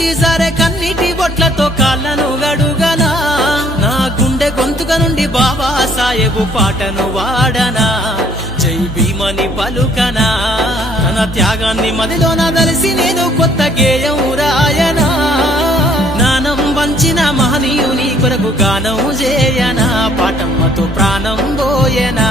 నుండి జారే కన్నీటి బొట్లతో కాళ్ళను గడుగనా నా గుండె గొంతుక నుండి బాబా సాహెబు పాటను వాడనా జై భీమని పలుకనా తన త్యాగాన్ని మదిలోన దలిసి నేను కొత్త గేయం రాయనా జ్ఞానం వంచిన మహనీయుని కొరకు గానం చేయనా పాటమ్మతో ప్రాణం పోయనా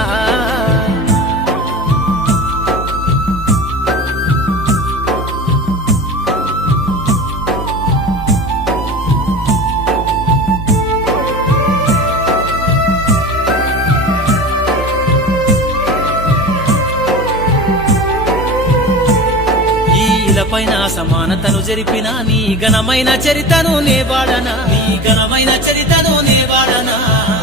పైన సమానతను జరిపిన నీ ఘనమైన చరితను నేవాడనా నీ ఘనమైన చరితను నేవాడనా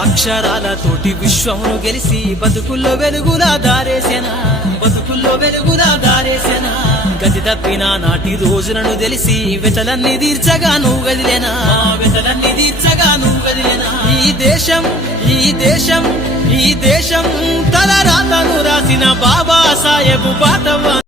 అక్షరాలతోటి విశ్వమును గెలిసి బతుకుల్లో వెలుగులా దారేసెనా బతుకుల్లో వెలుగులా దారేసెనా గతి తప్పిన నాటి రోజులను తెలిసి వెతలన్నీ తీర్చగా నువ్వు గదిలేనా వెతలన్నీ తీర్చగా నువ్వు గదిలేనా ఈ దేశం ఈ దేశం ఈ దేశం తల రాతను రాసిన బాబా సాహెబు పాటవ